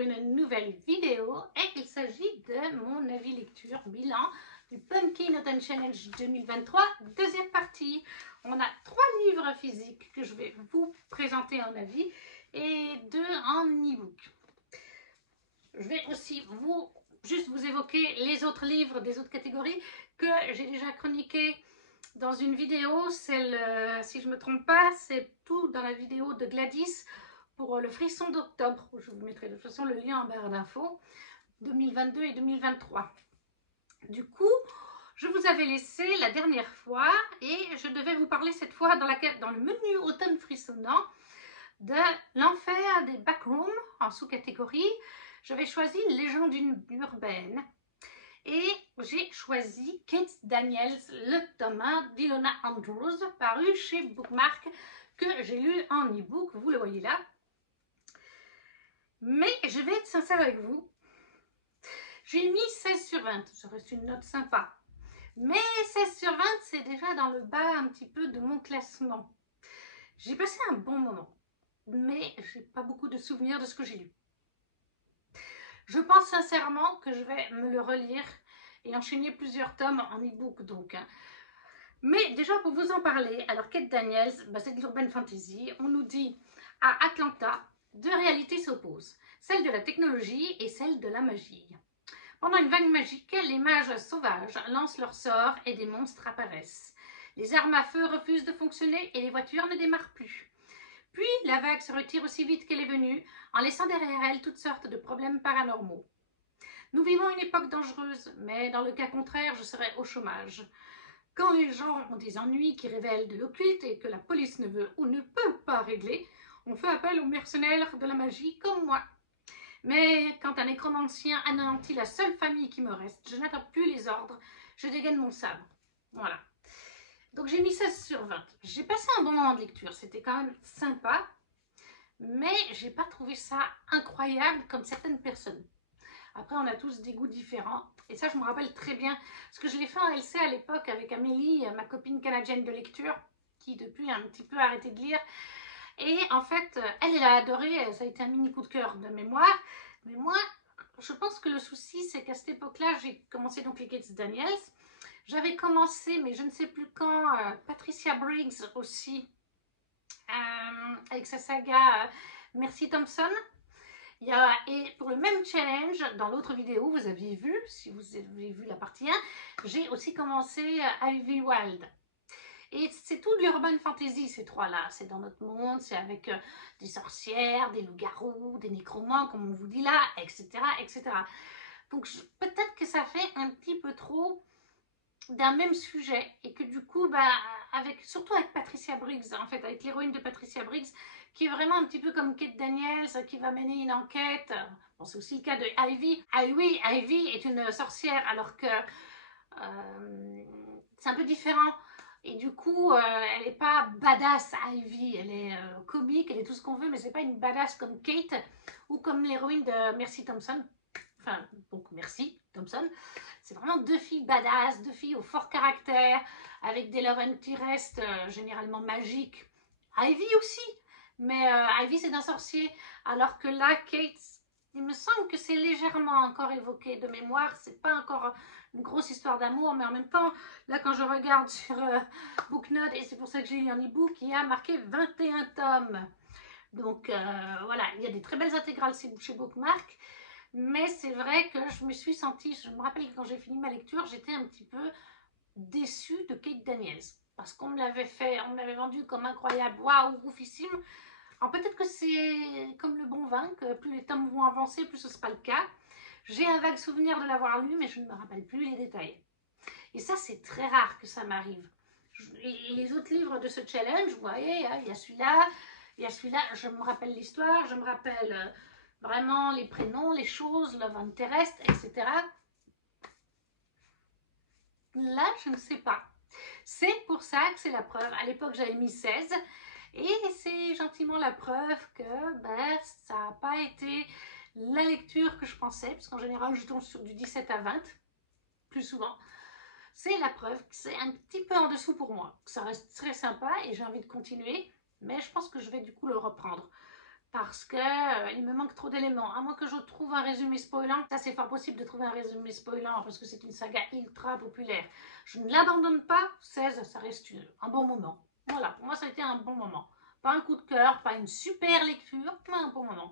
pour une nouvelle vidéo et il s'agit de mon avis lecture bilan du Pumpkin Autumn Challenge 2023, deuxième partie. On a 3 livres physiques que je vais vous présenter en avis et 2 en e-book. Je vais aussi juste vous évoquer les autres livres des autres catégories que j'ai déjà chroniqués dans une vidéo. Celle, si je ne me trompe pas, c'est tout dans la vidéo de Gladys pour le frisson d'octobre. Je vous mettrai de toute façon le lien en barre d'infos, 2022 et 2023. Du coup, je vous avais laissé la dernière fois et je devais vous parler cette fois dans le menu automne frissonnant de l'enfer des backrooms en sous-catégorie. J'avais choisi Légende urbaine et j'ai choisi Kate Daniels, le tome 1 d'Ilona Andrews, paru chez Bookmark, que j'ai lu en e-book, vous le voyez là. Mais je vais être sincère avec vous, j'ai mis 16 sur 20, ça reste une note sympa. Mais 16 sur 20, c'est déjà dans le bas un petit peu de mon classement. J'ai passé un bon moment, mais j'ai pas beaucoup de souvenirs de ce que j'ai lu. Je pense sincèrement que je vais me le relire et enchaîner plusieurs tomes en e-book donc. Mais déjà pour vous en parler, alors Kate Daniels, c'est de l'urban fantasy. On nous dit à Atlanta, deux réalités s'opposent, celle de la technologie et celle de la magie. Pendant une vague magique, les mages sauvages lancent leurs sorts et des monstres apparaissent. Les armes à feu refusent de fonctionner et les voitures ne démarrent plus. Puis la vague se retire aussi vite qu'elle est venue, en laissant derrière elle toutes sortes de problèmes paranormaux. Nous vivons une époque dangereuse, mais dans le cas contraire, je serais au chômage. Quand les gens ont des ennuis qui révèlent de l'occulte et que la police ne veut ou ne peut pas régler, on fait appel aux mercenaires de la magie comme moi. Mais quand un nécromancien anéantit la seule famille qui me reste, je n'attends plus les ordres, je dégaine mon sabre. Voilà. Donc j'ai mis 16 sur 20. J'ai passé un bon moment de lecture, c'était quand même sympa, mais j'ai pas trouvé ça incroyable comme certaines personnes. Après, on a tous des goûts différents, et ça je me rappelle très bien, parce que je l'ai fait en LC à l'époque avec Amélie, ma copine canadienne de lecture, qui depuis a un petit peu arrêté de lire. Et en fait, elle a adoré, ça a été un mini coup de cœur de mémoire. Mais moi, je pense que le souci, c'est qu'à cette époque-là, j'ai commencé donc les Kate Daniels. J'avais commencé, mais je ne sais plus quand, Patricia Briggs aussi, avec sa saga Mercy Thompson. Et pour le même challenge, dans l'autre vidéo, vous aviez vu, si vous avez vu la partie 1, j'ai aussi commencé Ivy Wild. Et c'est tout de l'urban fantasy, ces trois-là. C'est dans notre monde, c'est avec des sorcières, des loups-garous, des nécromants, comme on vous dit là, etc. etc. Donc peut-être que ça fait un petit peu trop d'un même sujet. Et que du coup, surtout avec Patricia Briggs, en fait, avec l'héroïne de Patricia Briggs, qui est vraiment un petit peu comme Kate Daniels, qui va mener une enquête. Bon, c'est aussi le cas de Ivy. Oui, Ivy est une sorcière, alors que c'est un peu différent. Et du coup, elle n'est pas badass Ivy, elle est comique, elle est tout ce qu'on veut, mais c'est pas une badass comme Kate ou comme l'héroïne de Mercy Thompson. Enfin, donc Mercy Thompson. C'est vraiment deux filles badass, deux filles au fort caractère, avec des love interest généralement magiques. Ivy aussi, mais Ivy c'est d'un sorcier, alors que là, Kate, il me semble que c'est légèrement encore évoqué de mémoire, c'est pas encore une grosse histoire d'amour, mais en même temps, là quand je regarde sur Booknote, et c'est pour ça que j'ai lu en e-book, il y a marqué 21 tomes. Donc voilà, il y a des très belles intégrales chez Bookmark, mais c'est vrai que je me suis sentie, je me rappelle que quand j'ai fini ma lecture, j'étais un petit peu déçue de Kate Daniels, parce qu'on me l'avait on me l'avait vendu comme incroyable, waouh, oufissime. Alors peut-être que c'est comme le bon vin, que plus les tomes vont avancer, plus ce ne sera pas le cas. J'ai un vague souvenir de l'avoir lu, mais je ne me rappelle plus les détails. Et ça, c'est très rare que ça m'arrive. Et les autres livres de ce challenge, vous voyez, il y a celui-là, il y a celui-là, je me rappelle l'histoire, je me rappelle vraiment les prénoms, les choses, love interest, etc. Là, je ne sais pas. C'est pour ça que c'est la preuve. À l'époque, j'avais mis 16. Et c'est gentiment la preuve que ça n'a pas été la lecture que je pensais, parce qu'en général, je tombe sur du 17 à 20, plus souvent. C'est la preuve que c'est un petit peu en dessous pour moi. Ça reste très sympa et j'ai envie de continuer, mais je pense que je vais du coup le reprendre. parce que il me manque trop d'éléments. À moins que je trouve un résumé spoilant, ça c'est fort possible de trouver un résumé spoilant parce que c'est une saga ultra populaire. Je ne l'abandonne pas, 16, ça reste un bon moment. Voilà, pour moi ça a été un bon moment. Pas un coup de cœur, pas une super lecture, mais un bon moment.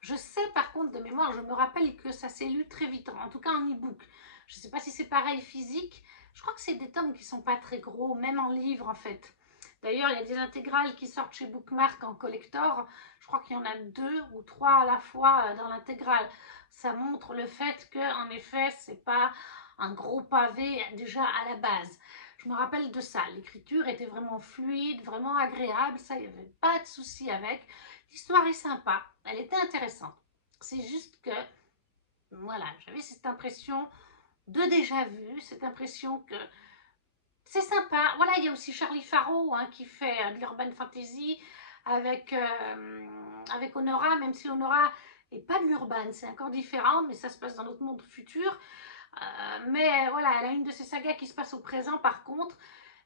Je sais par contre de mémoire, je me rappelle que ça s'est lu très vite, en tout cas en e-book. Je ne sais pas si c'est pareil physique. Je crois que c'est des tomes qui sont pas très gros, même en livre en fait. D'ailleurs, il y a des intégrales qui sortent chez Bookmark en collector. Je crois qu'il y en a 2 ou 3 à la fois dans l'intégrale. Ça montre le fait que, en effet, c'est pas un gros pavé déjà à la base. Je me rappelle de ça. L'écriture était vraiment fluide, vraiment agréable. Ça, il n'y avait pas de souci avec. L'histoire est sympa. Elle était intéressante. C'est juste que, voilà, j'avais cette impression de déjà vu, cette impression que c'est sympa. Voilà, il y a aussi Charlie Faro hein, qui fait de l'urban fantasy avec Honora, même si Honora n'est pas de l'urban, c'est encore différent, mais ça se passe dans notre monde futur. Mais voilà, elle a une de ces sagas qui se passe au présent par contre,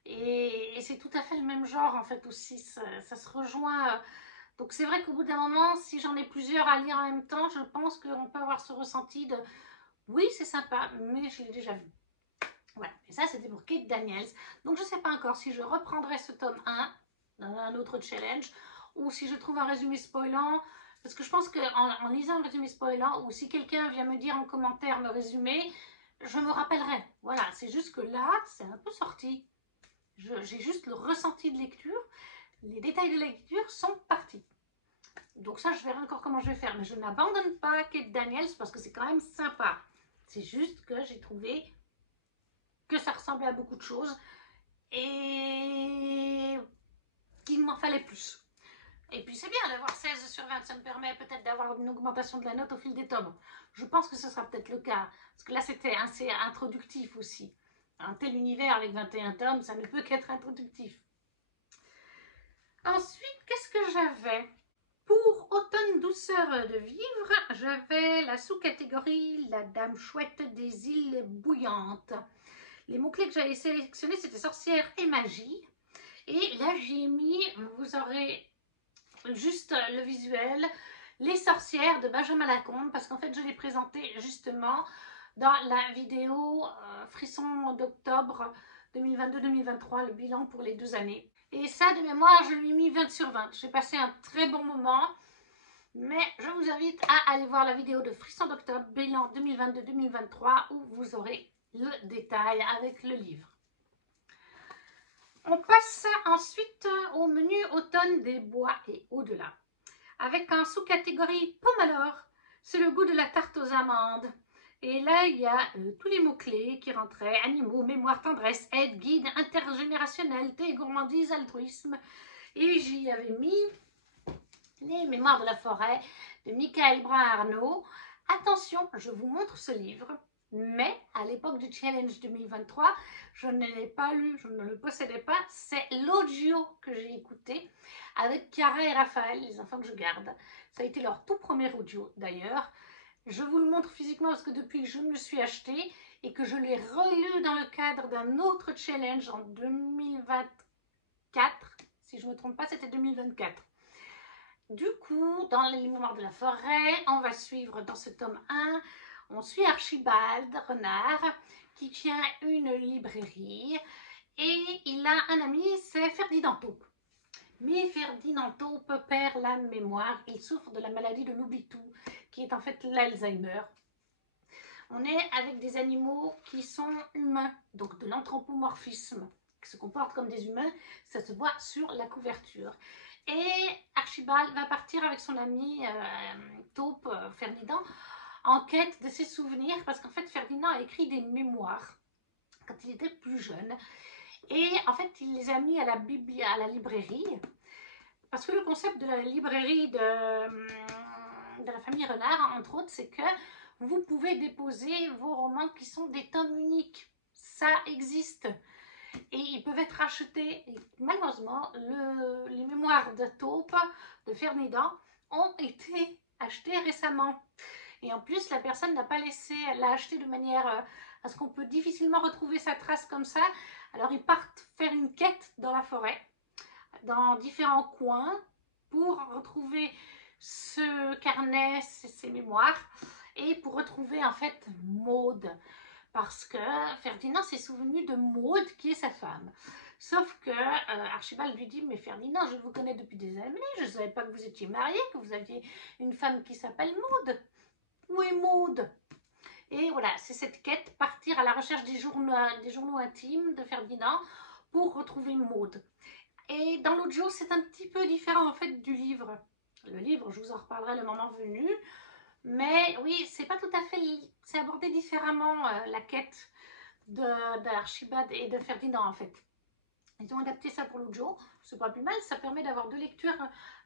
et c'est tout à fait le même genre en fait aussi, ça se rejoint. Donc c'est vrai qu'au bout d'un moment, si j'en ai plusieurs à lire en même temps, je pense qu'on peut avoir ce ressenti de oui, c'est sympa, mais je l'ai déjà vu. Voilà, et ça c'était pour Kate Daniels. Donc je ne sais pas encore si je reprendrai ce tome 1 dans un autre challenge ou si je trouve un résumé spoilant. Parce que je pense qu'en lisant un résumé spoilant ou si quelqu'un vient me dire en commentaire le résumé, je me rappellerai. Voilà, c'est juste que là, c'est un peu sorti. J'ai juste le ressenti de lecture. Les détails de lecture sont partis. Donc ça, je verrai encore comment je vais faire. Mais je n'abandonne pas Kate Daniels parce que c'est quand même sympa. C'est juste que j'ai trouvé que ça ressemblait à beaucoup de choses et qu'il m'en fallait plus. Et puis c'est bien d'avoir 16 sur 20, ça me permet peut-être d'avoir une augmentation de la note au fil des tomes. Je pense que ce sera peut-être le cas, parce que là c'était assez introductif aussi. Un tel univers avec 21 tomes, ça ne peut qu'être introductif. Ensuite, qu'est-ce que j'avais? Pour Automne douceur de vivre, j'avais la sous-catégorie La Dame Chouette des îles bouillantes. Les mots-clés que j'avais sélectionnés, c'était sorcière et magie. Et là, j'ai mis, vous aurez juste le visuel, Les sorcières de Benjamin Lacombe, parce qu'en fait, je l'ai présenté justement dans la vidéo Frisson d'octobre 2022-2023, le bilan pour les 2 années. Et ça, de mémoire, je lui ai mis 20 sur 20. J'ai passé un très bon moment. Mais je vous invite à aller voir la vidéo de Frisson d'octobre, bilan 2022-2023, où vous aurez le détail avec le livre. On passe ensuite au menu automne des bois et au-delà. Avec un sous-catégorie Pomalore, c'est le goût de la tarte aux amandes. Et là, il y a tous les mots-clés qui rentraient, animaux, mémoire, tendresse, aide, guide, intergénérationnalité, gourmandise, altruisme. Et j'y avais mis les mémoires de la forêt de Michael Brun-Arnaud. Attention, je vous montre ce livre, mais à l'époque du challenge 2023, je ne l'ai pas lu, je ne le possédais pas. C'est l'audio que j'ai écouté avec Chiara et Raphaël, les enfants que je garde. Ça a été leur tout premier audio d'ailleurs. Je vous le montre physiquement parce que depuis que je me le suis acheté et que je l'ai relu dans le cadre d'un autre challenge en 2024, si je ne me trompe pas, c'était 2024. Du coup, dans les mémoires de la forêt, on va suivre dans ce tome 1, on suit Archibald Renard qui tient une librairie et il a un ami, c'est Ferdinand Taupe. Mais Ferdinand Taupe perd la mémoire, il souffre de la maladie de l'oubli-tout, qui est en fait l'Alzheimer. On est avec des animaux qui sont humains, donc de l'anthropomorphisme, qui se comportent comme des humains, ça se voit sur la couverture. Et Archibald va partir avec son ami Taupe, Ferdinand, en quête de ses souvenirs, parce qu'en fait Ferdinand a écrit des mémoires quand il était plus jeune. Et en fait, il les a mis à la librairie, parce que le concept de la librairie de la famille Renard, entre autres, c'est que vous pouvez déposer vos romans qui sont des tomes uniques. Ça existe. Et ils peuvent être achetés. Et malheureusement, les mémoires de Taupe, de Ferdinand, ont été achetés récemment. Et en plus, la personne n'a pas l'a acheté de manière à ce qu'on peut difficilement retrouver sa trace comme ça. Alors, ils partent faire une quête dans la forêt, dans différents coins, pour retrouver ce carnet, ces mémoires, et pour retrouver en fait Maud, parce que Ferdinand s'est souvenu de Maud qui est sa femme. Sauf que Archibald lui dit, mais Ferdinand, je vous connais depuis des années, je ne savais pas que vous étiez marié, que vous aviez une femme qui s'appelle Maud. Où est Maud? Et voilà, c'est cette quête, partir à la recherche des journaux intimes de Ferdinand pour retrouver Maud. Et dans l'audio, c'est un petit peu différent en fait du livre. Le livre, je vous en reparlerai le moment venu. Mais oui, c'est pas tout à fait, c'est abordé différemment la quête d'Archibald et de Ferdinand en fait. Ils ont adapté ça pour l'audio, c'est pas plus mal, ça permet d'avoir deux lectures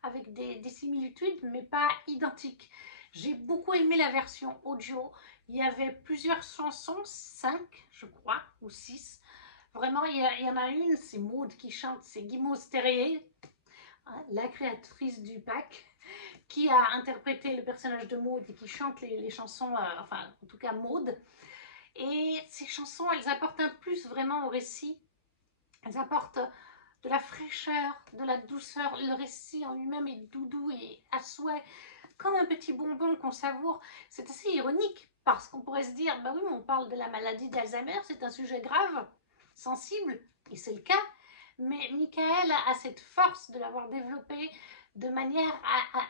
avec des similitudes mais pas identiques. J'ai beaucoup aimé la version audio, il y avait plusieurs chansons, 5 je crois, ou 6. Vraiment, il y en a une, c'est Maud qui chante, c'est Guimauve Sterrier, hein, la créatrice du pack, qui a interprété le personnage de Maud et qui chante les chansons, enfin en tout cas Maud. Et ces chansons, elles apportent un plus vraiment au récit. Elles apportent de la fraîcheur, de la douceur. Le récit en lui-même est doudou et à souhait, comme un petit bonbon qu'on savoure. C'est assez ironique parce qu'on pourrait se dire, bah oui, on parle de la maladie d'Alzheimer, c'est un sujet grave, sensible, et c'est le cas. Mais Michael a cette force de l'avoir développé de manière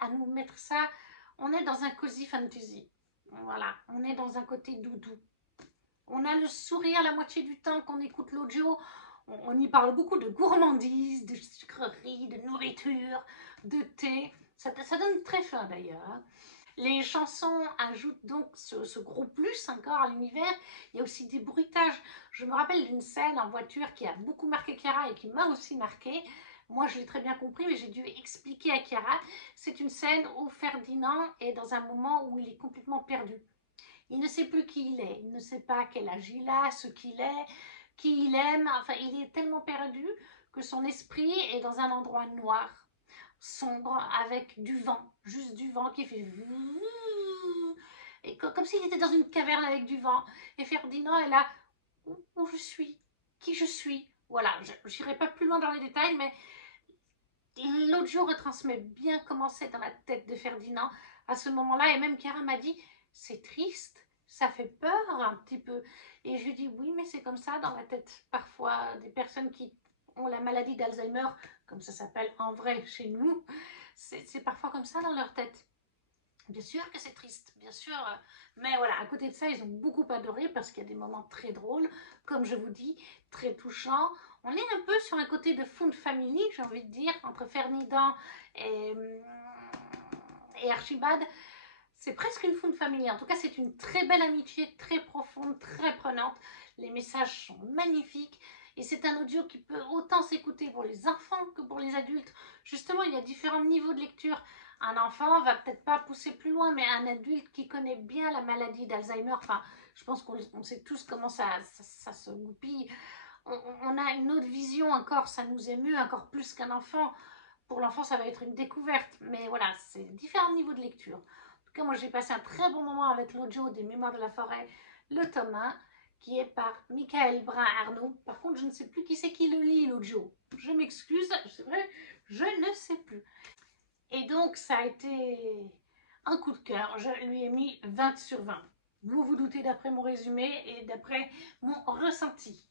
à nous mettre ça. On est dans un cozy fantasy. Voilà, on est dans un côté doudou. On a le sourire la moitié du temps qu'on écoute l'audio. On y parle beaucoup de gourmandise, de sucreries, de nourriture, de thé. Ça donne très faim d'ailleurs. Hein. Les chansons ajoutent donc ce gros plus encore à l'univers. Il y a aussi des bruitages. Je me rappelle d'une scène en voiture qui a beaucoup marqué Chiara et qui m'a aussi marqué. Moi, je l'ai très bien compris, mais j'ai dû expliquer à Chiara. C'est une scène où Ferdinand est dans un moment où il est complètement perdu. Il ne sait plus qui il est, il ne sait pas quel âge il a, ce qu'il est, qui il aime. Enfin, il est tellement perdu que son esprit est dans un endroit noir, sombre, avec du vent, juste du vent qui fait... Et comme s'il était dans une caverne avec du vent. Et Ferdinand est là, où je suis, qui je suis. Voilà, je n'irai pas plus loin dans les détails, mais l'audio retransmet bien comment c'est dans la tête de Ferdinand à ce moment-là. Et même Chiara m'a dit, c'est triste, ça fait peur un petit peu. Et je lui dis, oui, mais c'est comme ça dans la tête parfois des personnes qui ont la maladie d'Alzheimer, comme ça s'appelle en vrai chez nous. C'est parfois comme ça dans leur tête. Bien sûr que c'est triste, bien sûr. Mais voilà, à côté de ça, ils ont beaucoup adoré parce qu'il y a des moments très drôles, comme je vous dis, très touchants. On est un peu sur un côté de Found Family, j'ai envie de dire, entre Ferdinand et Archibald. C'est presque une Found Family. En tout cas, c'est une très belle amitié, très profonde, très prenante. Les messages sont magnifiques. Et c'est un audio qui peut autant s'écouter pour les enfants que pour les adultes. Justement, il y a différents niveaux de lecture. Un enfant va peut-être pas pousser plus loin, mais un adulte qui connaît bien la maladie d'Alzheimer, enfin, je pense qu'on sait tous comment ça se goupille. On a une autre vision encore, ça nous émeut encore plus qu'un enfant. Pour l'enfant, ça va être une découverte. Mais voilà, c'est différents niveaux de lecture. En tout cas, moi, j'ai passé un très bon moment avec l'audio des Mémoires de la forêt, le tome 1, qui est par Michael Brun-Arnaud. Par contre, je ne sais plus qui c'est qui le lit, l'audio. Je m'excuse, c'est vrai, je ne sais plus. Et donc, ça a été un coup de cœur. Je lui ai mis 20 sur 20. Vous vous doutez d'après mon résumé et d'après mon ressenti.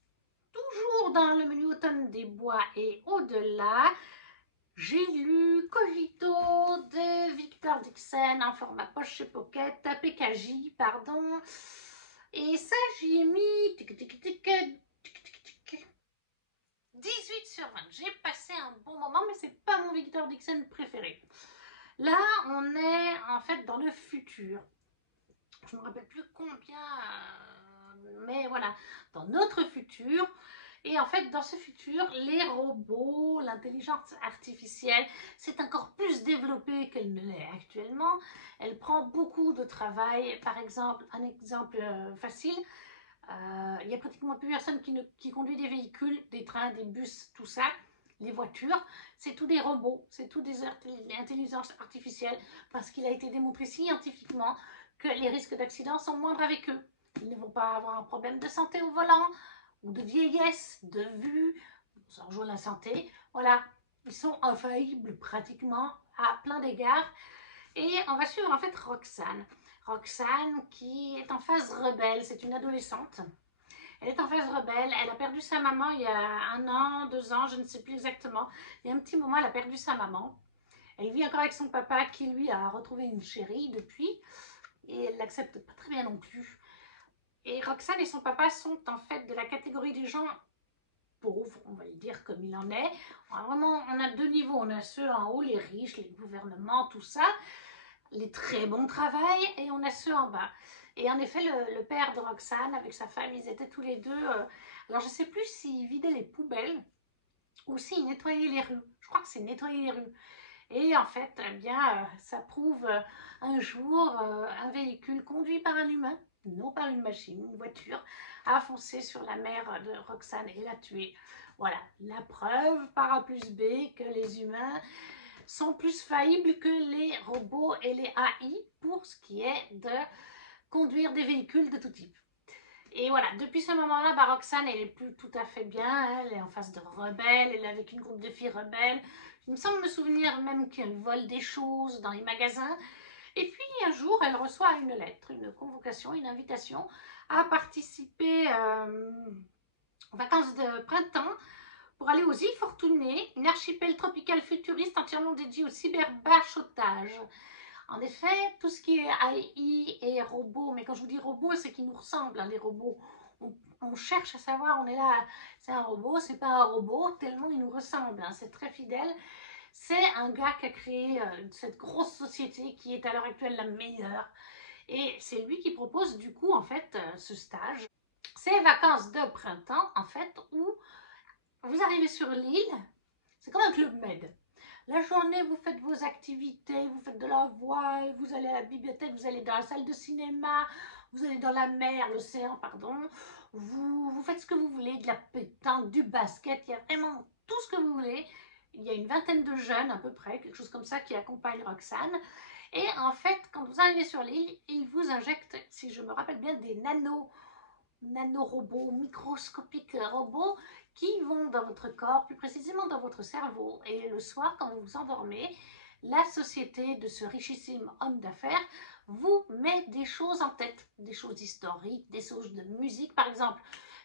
Toujours dans le menu automne des bois et au-delà, j'ai lu Cogito de Victor Dixon en format poche et pocket, PKJ, pardon. Et ça, j'y ai mis 18 sur 20. J'ai passé un bon moment, mais c'est pas mon Victor Dixon préféré. Là, on est en fait dans le futur. Je ne me rappelle plus combien, mais voilà, dans notre futur. Et en fait, dans ce futur, les robots, l'intelligence artificielle, c'est encore plus développé qu'elle ne l'est actuellement. Elle prend beaucoup de travail. Par exemple, un exemple facile, il n'y a pratiquement plus personne qui conduit des véhicules, des trains, des bus, tout ça. Les voitures, c'est tout des robots, c'est tout des intelligences artificielles, parce qu'il a été démontré scientifiquement que les risques d'accident sont moindres avec eux. Ils ne vont pas avoir un problème de santé au volant, ou de vieillesse, de vue, ça rejoint la santé. Voilà, ils sont infaillibles pratiquement à plein d'égards. Et on va suivre en fait Roxane. Roxane qui est en phase rebelle, c'est une adolescente. Elle est en phase rebelle, elle a perdu sa maman il y a 1 an, 2 ans, je ne sais plus exactement. Il y a un petit moment, elle a perdu sa maman. Elle vit encore avec son papa qui lui a retrouvé une chérie depuis. Et elle l'accepte pas très bien non plus. Et Roxane et son papa sont en fait de la catégorie des gens pauvres, on va le dire comme il en est. On a 2 niveaux, on a ceux en haut, les riches, les gouvernements, tout ça, les très bons travail, et on a ceux en bas. Et en effet, le père de Roxane, avec sa femme, ils étaient tous les deux, alors je ne sais plus s'ils vidaient les poubelles ou s'ils nettoyaient les rues. Je crois que c'est nettoyer les rues. Et en fait, eh bien, ça prouve un jour un véhicule conduit par un humain, non par une machine, une voiture, a foncé sur la mère de Roxane et l'a tuée. Voilà, la preuve par A plus B que les humains sont plus faillibles que les robots et les AI pour ce qui est de conduire des véhicules de tout type. Et voilà, depuis ce moment-là, bah, Roxane, elle est plus tout à fait bien, elle est en face de rebelles, elle est avec une groupe de filles rebelles. Il me semble me souvenir même qu'elle vole des choses dans les magasins. Et puis un jour, elle reçoit une lettre, une convocation, une invitation à participer aux vacances de printemps pour aller aux îles Fortunées, une archipel tropical futuriste entièrement dédiée au cyberbachotage. En effet, tout ce qui est AI et robots, mais quand je vous dis robots, c'est qu'ils nous ressemblent, hein, les robots. On cherche à savoir, on est là, c'est un robot, c'est pas un robot, tellement il nous ressemble, hein, c'est très fidèle. C'est un gars qui a créé cette grosse société qui est à l'heure actuelle la meilleure. Et c'est lui qui propose du coup, en fait, ce stage. Ces vacances de printemps, en fait, où vous arrivez sur l'île, c'est comme un club med. La journée, vous faites vos activités, vous faites de la voile, vous allez à la bibliothèque, vous allez dans la salle de cinéma, vous allez dans la mer, l'océan, pardon. Vous faites ce que vous voulez, de la pétanque, du basket, il y a vraiment tout ce que vous voulez. Il y a une vingtaine de jeunes à peu près, quelque chose comme ça, qui accompagnent Roxane. Et en fait, quand vous arrivez sur l'île, ils vous injectent, si je me rappelle bien, des nanorobots, microscopiques robots qui vont dans votre corps, plus précisément dans votre cerveau. Et le soir, quand vous vous endormez, la société de ce richissime homme d'affaires vous met des choses en tête, des choses historiques, des choses de musique. Par exemple,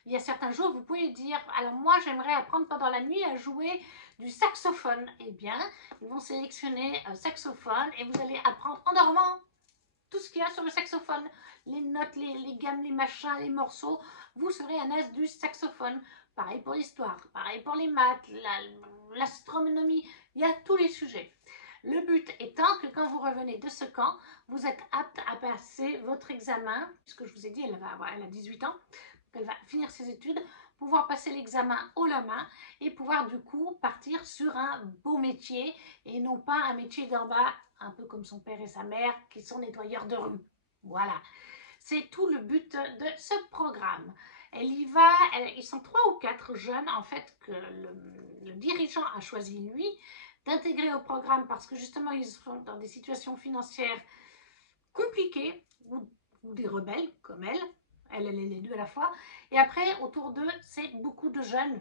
il y a certains jours, vous pouvez dire, alors moi j'aimerais apprendre pendant la nuit à jouer du saxophone. Eh bien, ils vont sélectionner un saxophone et vous allez apprendre en dormant tout ce qu'il y a sur le saxophone, les notes, les gammes, les machins, les morceaux, vous serez un as du saxophone. Pareil pour l'histoire, pareil pour les maths, l'astronomie, il y a tous les sujets. Le but étant que quand vous revenez de ce camp, vous êtes apte à passer votre examen, puisque je vous ai dit, elle a 18 ans, elle va finir ses études, pouvoir passer l'examen haut la main et pouvoir du coup partir sur un beau métier et non pas un métier d'en bas, un peu comme son père et sa mère qui sont nettoyeurs de rue. Voilà, c'est tout le but de ce programme. Elle y va, ils sont 3 ou 4 jeunes en fait que le dirigeant a choisi lui d'intégrer au programme parce que justement ils sont dans des situations financières compliquées ou des rebelles comme elle est les deux à la fois. Et après, autour d'eux, c'est beaucoup de jeunes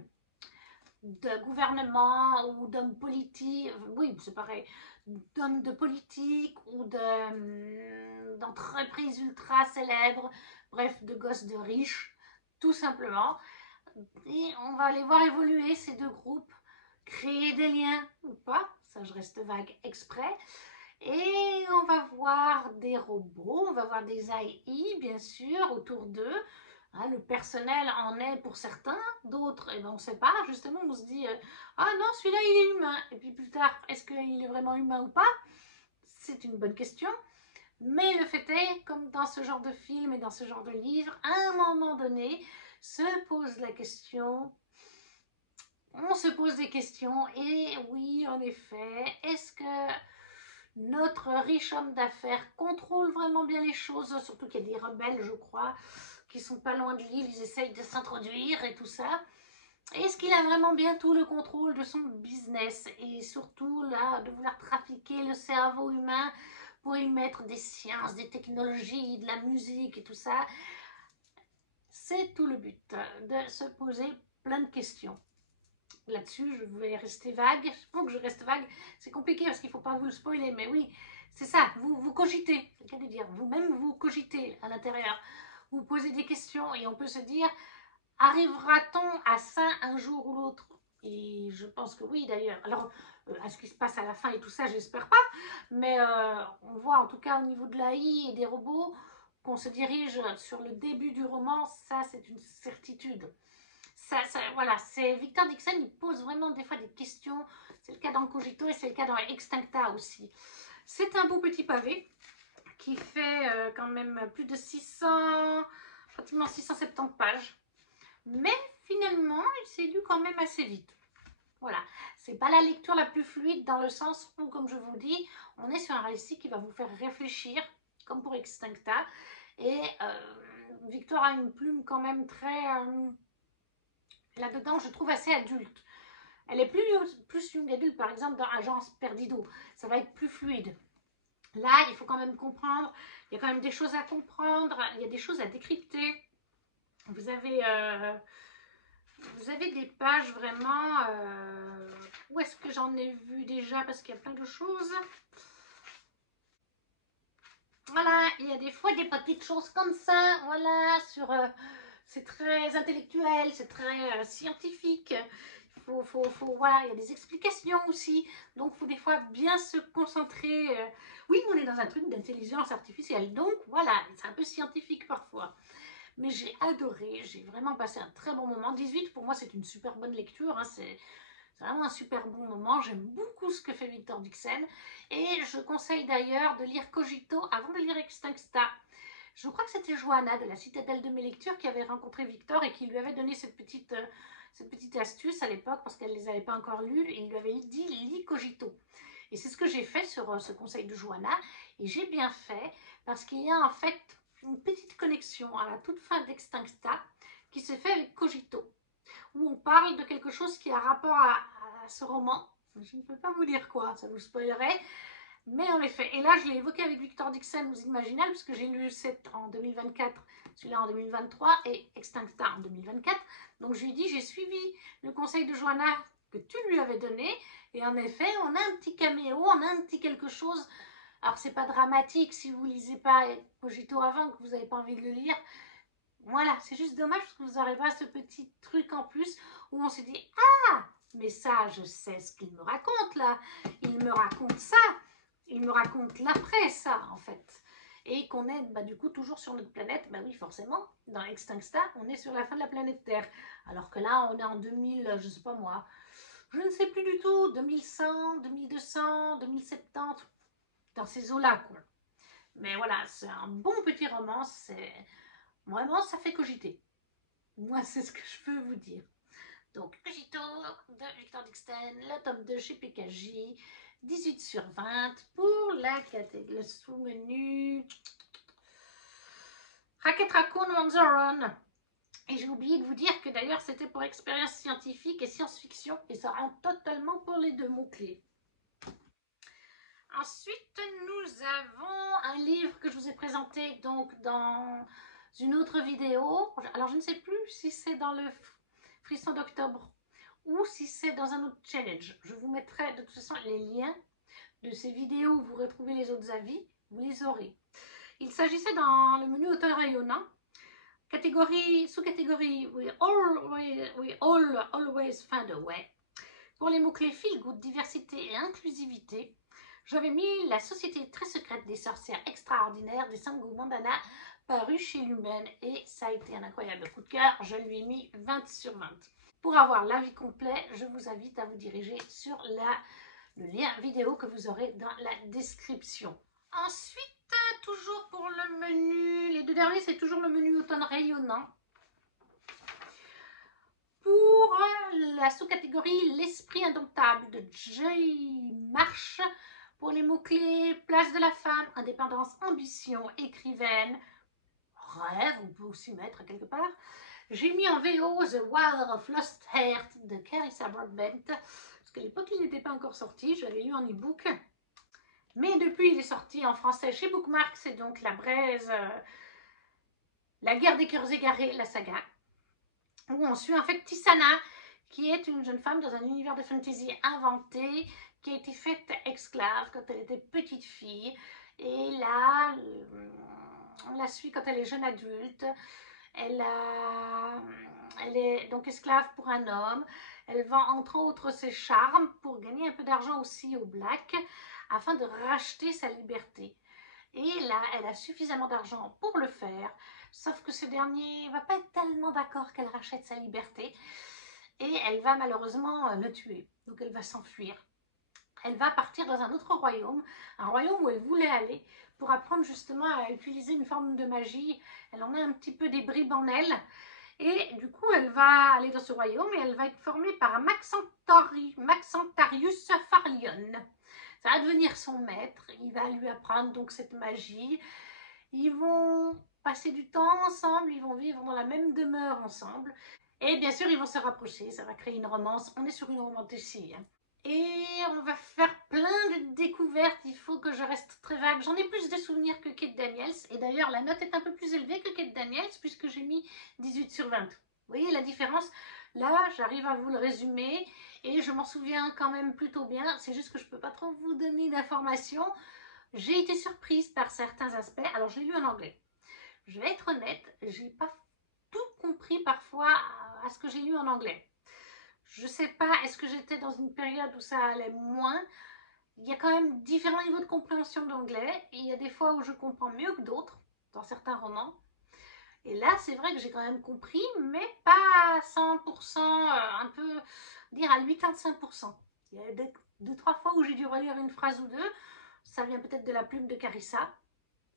de gouvernement ou d'hommes politiques, oui, c'est pareil, d'hommes de politique ou d'entreprises ultra célèbres, bref, de gosses de riches, tout simplement. Et on va les voir évoluer, ces deux groupes, créer des liens ou pas, ça je reste vague exprès. Et on va voir des robots, on va voir des AI, bien sûr, autour d'eux. Hein, le personnel en est pour certains, d'autres, eh ben, on ne sait pas. Justement, on se dit, ah non, celui-là, il est humain. Et puis plus tard, est-ce qu'il est vraiment humain ou pas? C'est une bonne question. Mais le fait est, comme dans ce genre de film et dans ce genre de livre, à un moment donné, se pose la question, on se pose des questions, et oui, en effet, est-ce que notre riche homme d'affaires contrôle vraiment bien les choses, surtout qu'il y a des rebelles, je crois, qui sont pas loin de l'île, ils essayent de s'introduire et tout ça. Est-ce qu'il a vraiment bien tout le contrôle de son business et surtout là de vouloir trafiquer le cerveau humain pour y mettre des sciences, des technologies, de la musique et tout ça? C'est tout le but, de se poser plein de questions. là-dessus, je vais rester vague. Il faut que je reste vague. C'est compliqué parce qu'il ne faut pas vous le spoiler, mais oui, c'est ça, vous cogitez, c'est le cas de dire, vous-même vous cogitez à l'intérieur. Vous posez des questions et on peut se dire, arrivera-t-on à ça un jour ou l'autre? Et je pense que oui d'ailleurs. Alors, à ce qui se passe à la fin et tout ça, j'espère pas. Mais on voit en tout cas au niveau de l'AI et des robots qu'on se dirige sur le début du roman, ça c'est une certitude. Voilà, c'est Victor Dixon, il pose vraiment des fois des questions. C'est le cas dans Cogito et c'est le cas dans Extincta aussi. C'est un beau petit pavé qui fait quand même plus de 600, pratiquement 670 pages. Mais finalement, il s'est lu quand même assez vite. Voilà, c'est pas la lecture la plus fluide dans le sens où, comme je vous dis, on est sur un récit qui va vous faire réfléchir, comme pour Extincta. Et Victor a une plume quand même très... là-dedans, je trouve assez adulte. Elle est plus young adulte, par exemple, dans Agence Perdido. Ça va être plus fluide. Là, il faut quand même comprendre. Il y a quand même des choses à comprendre. Il y a des choses à décrypter. Vous avez des pages vraiment... où est-ce que j'en ai vu déjà? Parce qu'il y a plein de choses. Voilà, il y a des fois des petites choses comme ça. Voilà, sur... c'est très intellectuel, c'est très scientifique. Voilà, il y a des explications aussi. Donc, il faut des fois bien se concentrer. Oui, on est dans un truc d'intelligence artificielle. Donc, voilà, c'est un peu scientifique parfois. Mais j'ai adoré, j'ai vraiment passé un très bon moment. 18, pour moi, c'est une super bonne lecture. Hein, c'est vraiment un super bon moment. J'aime beaucoup ce que fait Victor Dixon. Et je conseille d'ailleurs de lire Cogito avant de lire Extincta. Je crois que c'était Johanna de la Citadelle de mes lectures qui avait rencontré Victor et qui lui avait donné cette petite astuce à l'époque parce qu'elle ne les avait pas encore lues. Et il lui avait dit « lis Cogito ». Et c'est ce que j'ai fait sur ce conseil de Johanna. Et j'ai bien fait parce qu'il y a en fait une petite connexion à la toute fin d'Extincta qui se fait avec Cogito, où on parle de quelque chose qui a rapport à ce roman. Je ne peux pas vous dire quoi, ça vous spoilerait. Mais en effet, et là je l'ai évoqué avec Victor Dixon aux Imaginales, parce que j'ai lu cette en 2024, celui-là en 2023 et Extincta en 2024. Donc je lui ai dit, j'ai suivi le conseil de Johanna que tu lui avais donné, et en effet, on a un petit caméo, on a un petit quelque chose. Alors c'est pas dramatique si vous lisez pas Cogito avant, que vous n'avez pas envie de le lire. Voilà, c'est juste dommage parce que vous n'aurez pas ce petit truc en plus où on se dit, ah, mais ça, je sais ce qu'il me raconte là. Il me raconte ça. Il me raconte l'après ça, en fait. Et qu'on est, du coup, toujours sur notre planète. Bah oui, forcément, dans Extincta, on est sur la fin de la planète Terre. Alors que là, on est en 2000, je sais pas moi, je ne sais plus du tout, 2100, 2200, 2070, dans ces eaux-là, quoi. Mais voilà, c'est un bon petit roman, c'est... Vraiment, ça fait cogiter. Moi, c'est ce que je peux vous dire. Donc, Cogito de Victor Dixon, le tome 2 chez PKJ, 18 sur 20 pour le sous-menu Rocket Raccoon on the Run. Et j'ai oublié de vous dire que d'ailleurs, c'était pour expérience scientifique et science-fiction, et ça rentre totalement pour les deux mots-clés. Ensuite, nous avons un livre que je vous ai présenté donc dans une autre vidéo. Alors, je ne sais plus si c'est dans le Frisson d'octobre ou si c'est dans un autre challenge. Je vous mettrai de toute façon les liens de ces vidéos où vous retrouvez les autres avis. Vous les aurez. Il s'agissait dans le menu auteur rayonnant. Catégorie, sous-catégorie, we always find a way. Pour les mots-clés feel good, diversité et inclusivité, j'avais mis La société très secrète des sorcières extraordinaires de Sangu Mandana, paru chez Lumen, et ça a été un incroyable coup de cœur. Je lui ai mis 20 sur 20. Pour avoir l'avis complet, je vous invite à vous diriger sur le lien vidéo que vous aurez dans la description. Ensuite, toujours pour le menu, les deux derniers, c'est toujours le menu automne rayonnant. Pour la sous-catégorie L'esprit indomptable de Jay Marsh, pour les mots-clés place de la femme, indépendance, ambition, écrivaine, rêve, on peut aussi mettre quelque part. J'ai mis en VO The War of Lost Heart de Carissa Broadbent, parce qu'à l'époque il n'était pas encore sorti, je l'avais lu en e-book. Mais depuis il est sorti en français chez Bookmark, c'est donc La Braise, La guerre des cœurs égarés, la saga, où on suit en fait Tisana, qui est une jeune femme dans un univers de fantasy inventé, qui a été faite esclave quand elle était petite fille. Et là, on la suit quand elle est jeune adulte. Elle est donc esclave pour un homme. Elle vend entre autres ses charmes pour gagner un peu d'argent aussi au black, afin de racheter sa liberté. Et là, elle a suffisamment d'argent pour le faire, sauf que ce dernier ne va pas être tellement d'accord qu'elle rachète sa liberté, et elle va malheureusement le tuer. Donc elle va s'enfuir. Elle va partir dans un autre royaume, un royaume où elle voulait aller, pour apprendre justement à utiliser une forme de magie. Elle en a un petit peu des bribes en elle. Et du coup, elle va aller dans ce royaume et elle va être formée par Maxentarius Farlion. Ça va devenir son maître. Il va lui apprendre donc cette magie. Ils vont passer du temps ensemble, ils vont vivre dans la même demeure ensemble. Et bien sûr, ils vont se rapprocher, ça va créer une romance. On est sur une romance ici. Et on va faire plein de découvertes, il faut que je reste très vague. J'en ai plus de souvenirs que Kate Daniels. Et d'ailleurs, la note est un peu plus élevée que Kate Daniels, puisque j'ai mis 18/20. Vous voyez la différence? Là, j'arrive à vous le résumer, et je m'en souviens quand même plutôt bien. C'est juste que je ne peux pas trop vous donner d'informations. J'ai été surprise par certains aspects. Alors, je l'ai lu en anglais. Je vais être honnête, j'ai pas tout compris parfois à ce que j'ai lu en anglais. Je sais pas, est-ce que j'étais dans une période où ça allait moins? Il y a quand même différents niveaux de compréhension d'anglais, et il y a des fois où je comprends mieux que d'autres, dans certains romans. Et là, c'est vrai que j'ai quand même compris, mais pas à 100%, un peu, dire à 85%. Il y a deux, trois fois où j'ai dû relire une phrase ou deux. Ça vient peut-être de la plume de Carissa.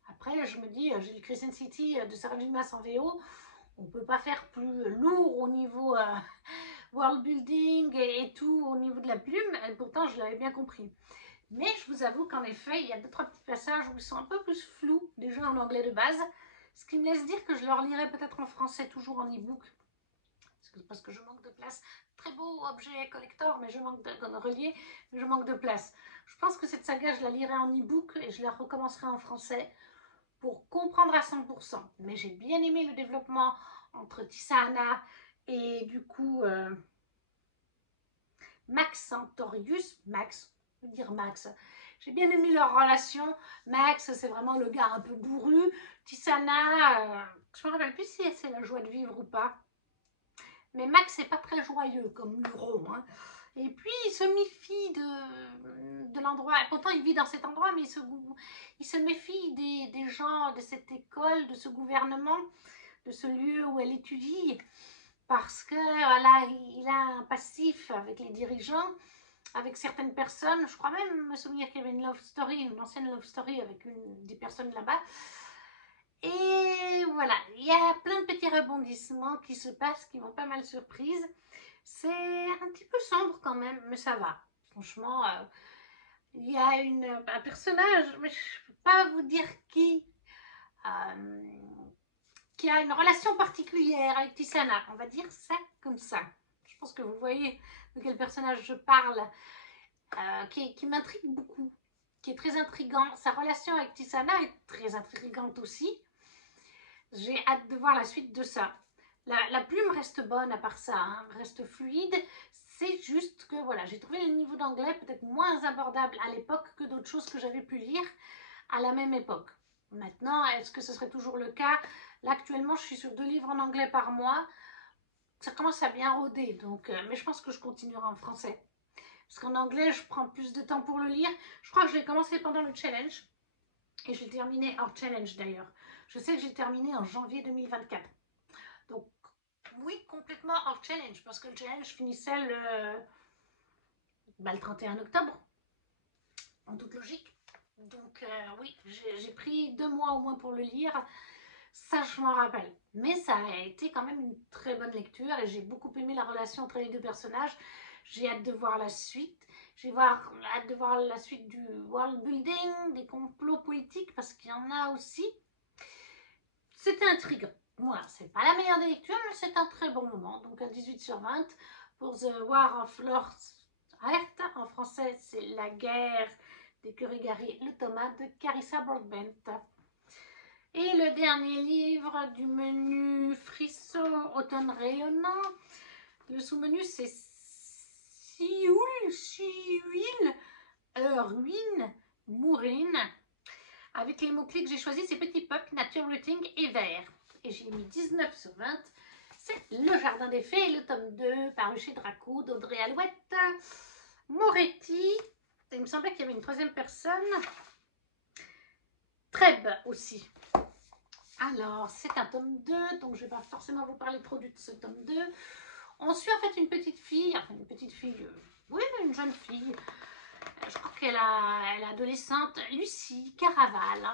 Après, je me dis, j'ai lu Crescent City de Sarah J. Maas en VO. On ne peut pas faire plus lourd au niveau world building et tout au niveau de la plume. Et pourtant, je l'avais bien compris. Mais je vous avoue qu'en effet, il y a deux, trois petits passages où ils sont un peu plus flous, déjà en anglais de base. Ce qui me laisse dire que je leur lirai peut-être en français, toujours en e-book. Parce que je manque de place. Très beau objet collector, mais je manque de relier, mais je manque de place. Je pense que cette saga, je la lirai en e-book et je la recommencerai en français pour comprendre à 100%. Mais j'ai bien aimé le développement entre Tisana et du coup Max Santorius. Max, je veux dire Max. J'ai bien aimé leur relation. Max, c'est vraiment le gars un peu bourru. Tisana, je me rappelle plus si c'est la joie de vivre ou pas. Mais Max, c'est pas très joyeux comme Luron. Hein. Et puis, il se méfie de l'endroit. Pourtant, il vit dans cet endroit, mais il se méfie des gens de cette école, de ce gouvernement, de ce lieu où elle étudie. Parce que, voilà, il a un passif avec les dirigeants, avec certaines personnes. Je crois même me souvenir qu'il y avait une love story, une ancienne love story avec des personnes là-bas. Et voilà, il y a plein de petits rebondissements qui se passent, qui m'ont pas mal surprise. C'est un petit peu sombre quand même, mais ça va. Franchement, il y a un personnage, mais je ne peux pas vous dire qui a une relation particulière avec Tisana. On va dire ça comme ça. Je pense que vous voyez de quel personnage je parle, qui m'intrigue beaucoup, qui est très intriguant. Sa relation avec Tisana est très intrigante aussi. J'ai hâte de voir la suite de ça. La plume reste bonne à part ça, hein, reste fluide. C'est juste que voilà, j'ai trouvé le niveau d'anglais peut-être moins abordable à l'époque que d'autres choses que j'avais pu lire à la même époque. Maintenant, est-ce que ce serait toujours le cas? Là, actuellement, je suis sur 2 livres en anglais par mois. Ça commence à bien rôder, donc, mais je pense que je continuerai en français. Parce qu'en anglais, je prends plus de temps pour le lire. Je crois que je l'ai commencé pendant le challenge. Et je l'ai terminé hors challenge d'ailleurs. Je sais que j'ai terminé en janvier 2024. Donc, oui, complètement hors challenge. Parce que le challenge finissait le 31 octobre. En toute logique. Donc, oui, j'ai pris 2 mois au moins pour le lire. Ça, je m'en rappelle. Mais ça a été quand même une très bonne lecture. Et j'ai beaucoup aimé la relation entre les deux personnages. J'ai hâte de voir la suite. J'ai hâte de voir la suite du world building, des complots politiques, parce qu'il y en a aussi. C'était intriguant. Voilà, c'est pas la meilleure des lectures, mais c'est un très bon moment. Donc un 18/20 pour The War of Lords Heart. En français, c'est La guerre des Kurigari, le Thomas de Carissa Broadbent. Et le dernier livre du menu Frisson automne rayonnant, Le sous-menu, c'est Sihuil, ruine, mourine. Avec les mots-clés que j'ai choisis, c'est Petit Puck, Nature Rooting et Vert. Et j'ai mis 19 sur 20. C'est Le Jardin des Fées, le tome 2, paru chez Draco, d'Audrey Alouette, Moretti. Il me semblait qu'il y avait une troisième personne. Treb aussi. Alors, c'est un tome 2, donc je ne vais pas forcément vous parler trop de ce tome 2. On suit en fait une petite fille, oui, une jeune fille. Je crois qu'elle est adolescente, Lucie Caraval.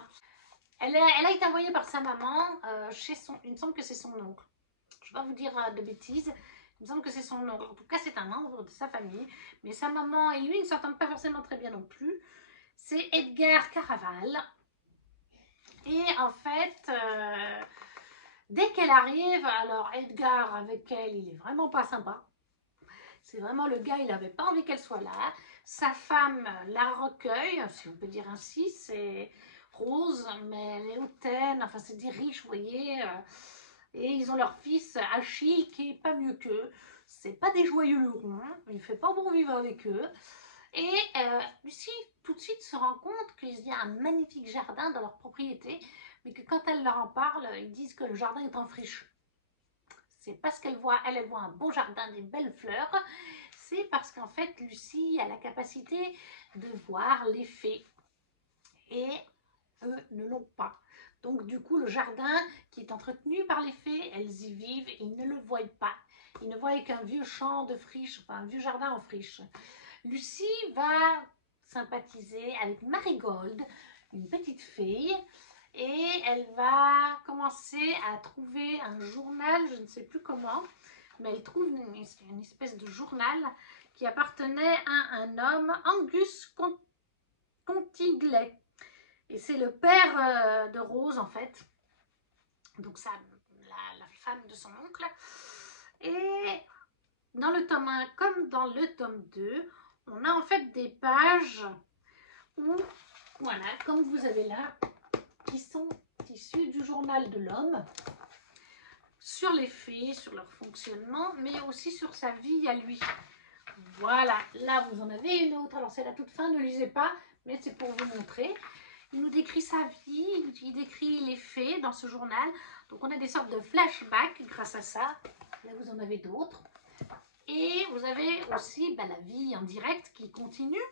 Elle a été envoyée par sa maman chez il me semble que c'est son oncle. Je ne vais pas vous dire de bêtises. Il me semble que c'est son oncle. En tout cas, c'est un membre de sa famille. Mais sa maman et lui ne s'entendent pas forcément très bien non plus. C'est Edgar Caraval. Et en fait, dès qu'elle arrive, alors Edgar avec elle, il est vraiment pas sympa. C'est vraiment le gars, il n'avait pas envie qu'elle soit là. Sa femme la recueille, si on peut dire ainsi, c'est Rose, mais elle est hautaine, enfin c'est des riches, vous voyez. Et ils ont leur fils Achille qui est pas mieux qu'eux. C'est pas des joyeux lurons, il fait pas bon vivre avec eux. Et Lucie, tout de suite, se rend compte qu'il y a un magnifique jardin dans leur propriété, mais que quand elle leur en parle, ils disent que le jardin est en friche. C'est parce qu'elle voit, elle voit un beau jardin, des belles fleurs. C'est parce qu'en fait, Lucie a la capacité de voir les fées. Et eux ne l'ont pas. Donc du coup, le jardin qui est entretenu par les fées, elles y vivent et ils ne le voient pas. Ils ne voient qu'un vieux champ de friche, enfin un vieux jardin en friche. Lucie va sympathiser avec Marigold, une petite fille, et elle va commencer à trouver un journal, je ne sais plus comment, mais elle trouve une espèce de journal qui appartenait à un homme, Angus Contiglet. Et c'est le père de Rose en fait, donc ça, la femme de son oncle. Et dans le tome 1 comme dans le tome 2, on a en fait des pages où, voilà, comme vous avez là, qui sont issues du journal de l'homme, sur les fées, sur leur fonctionnement, mais aussi sur sa vie à lui. Voilà, là vous en avez une autre, alors c'est la toute fin, ne lisez pas, mais c'est pour vous montrer. Il nous décrit sa vie, il décrit les faits dans ce journal. Donc on a des sortes de flashbacks grâce à ça. Là vous en avez d'autres. Et vous avez aussi la vie en direct qui continue.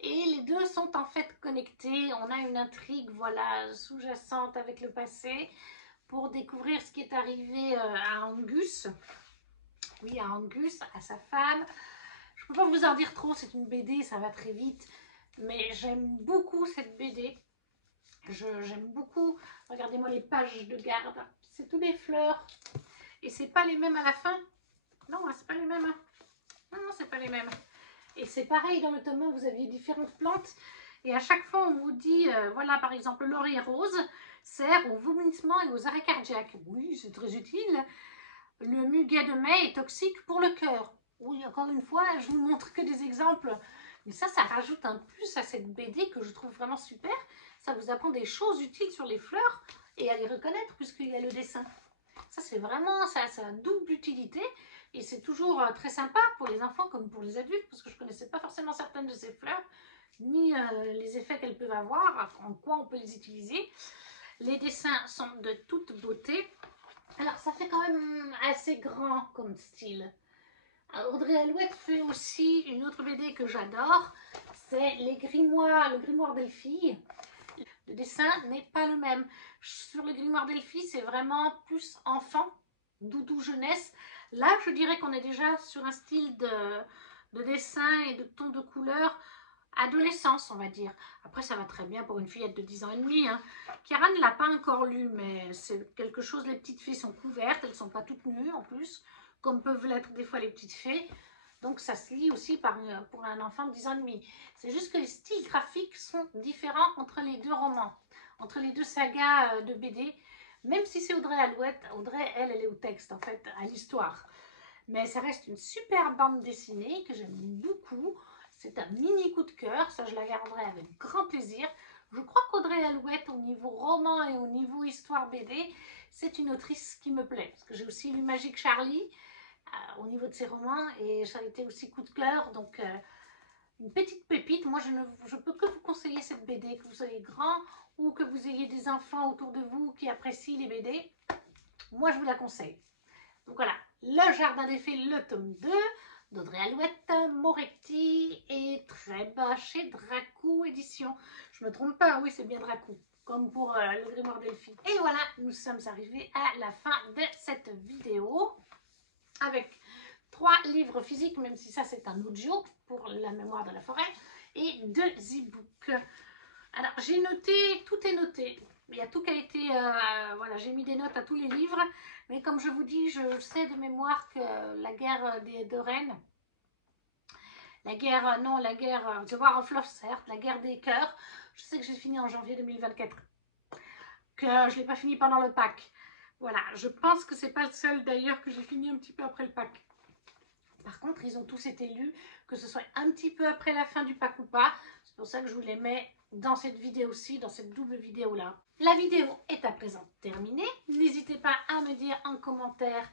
Et les deux sont en fait connectés. On a une intrigue, voilà, sous-jacente avec le passé pour découvrir ce qui est arrivé à Angus. Oui, à Angus, à sa femme. Je ne peux pas vous en dire trop, c'est une BD, ça va très vite. Mais j'aime beaucoup cette BD. J'aime beaucoup. Regardez-moi les pages de garde. C'est tous les fleurs. Et c'est pas les mêmes à la fin. Non, c'est pas les mêmes. Non, c'est pas les mêmes. Et c'est pareil dans le tome 1, vous aviez différentes plantes. Et à chaque fois, on vous dit, voilà, par exemple, le laurier rose sert aux vomissements et aux arrêts cardiaques. Oui, c'est très utile. Le muguet de mai est toxique pour le cœur. Oui, encore une fois, je vous montre que des exemples. Mais ça rajoute un plus à cette BD que je trouve vraiment super. Ça vous apprend des choses utiles sur les fleurs et à les reconnaître puisqu'il y a le dessin. Ça, c'est vraiment, ça a double utilité. Et c'est toujours très sympa pour les enfants comme pour les adultes parce que je ne connaissais pas forcément certaines de ces fleurs ni les effets qu'elles peuvent avoir, en quoi on peut les utiliser. Les dessins sont de toute beauté. Alors, ça fait quand même assez grand comme style. Audrey Alouette fait aussi une autre BD que j'adore, c'est le grimoire d'Elphie. Le dessin n'est pas le même. Sur le grimoire d'Elphie, c'est vraiment plus enfant, doudou jeunesse. Là, je dirais qu'on est déjà sur un style de dessin et de ton de couleur adolescence, on va dire. Après, ça va très bien pour une fillette de 10 ans et demi. Hein. Chiara ne l'a pas encore lu, mais c'est quelque chose, les petites filles sont couvertes, elles ne sont pas toutes nues en plus, comme peuvent l'être des fois les petites fées. Donc ça se lit aussi pour un enfant de 10 ans et demi. C'est juste que les styles graphiques sont différents entre les deux romans, entre les deux sagas de BD. Même si c'est Audrey Alouette, Audrey, elle est au texte en fait, à l'histoire. Mais ça reste une super bande dessinée que j'aime beaucoup. C'est un mini coup de cœur, ça je la garderai avec grand plaisir. Je crois qu'Audrey Alouette, au niveau roman et au niveau histoire BD, c'est une autrice qui me plaît. Parce que j'ai aussi lu Magic Charlie au niveau de ses romans et ça a été aussi coup de cœur. Donc une petite pépite. Moi, je peux que vous conseiller cette BD, que vous soyez grand ou que vous ayez des enfants autour de vous qui apprécient les BD. Moi, je vous la conseille. Donc voilà, Le Jardin des Fées, le tome 2 d'Audrey Alouette, Moretti et très bas chez Dracou Édition. Je me trompe pas, oui, c'est bien Dracou, comme pour le grimoire Delphi. Et voilà, nous sommes arrivés à la fin de cette vidéo avec 3 livres physiques, même si ça c'est un audio pour la mémoire de la forêt, et 2 e-books. Alors j'ai noté, tout est noté. Il y a tout qui a été, voilà, j'ai mis des notes à tous les livres, mais comme je vous dis, je sais de mémoire que la guerre de Rennes, la guerre, non, la guerre, The War of Love, certes, la guerre des cœurs, je sais que j'ai fini en janvier 2024, que je ne l'ai pas fini pendant le Pâques. Voilà, je pense que c'est pas le seul d'ailleurs que j'ai fini un petit peu après le Pâques. Par contre, ils ont tous été lus, que ce soit un petit peu après la fin du Pâques ou pas. C'est pour ça que je vous les mets dans cette vidéo-ci, dans cette double vidéo-là. La vidéo est à présent terminée. N'hésitez pas à me dire en commentaire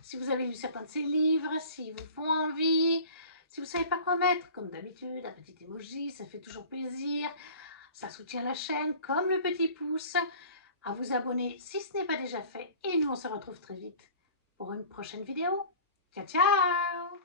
si vous avez lu certains de ces livres, s'ils vous font envie, si vous ne savez pas quoi mettre. Comme d'habitude, un petit emoji, ça fait toujours plaisir. Ça soutient la chaîne, comme le petit pouce. À vous abonner si ce n'est pas déjà fait. Et nous, on se retrouve très vite pour une prochaine vidéo. Ciao, ciao!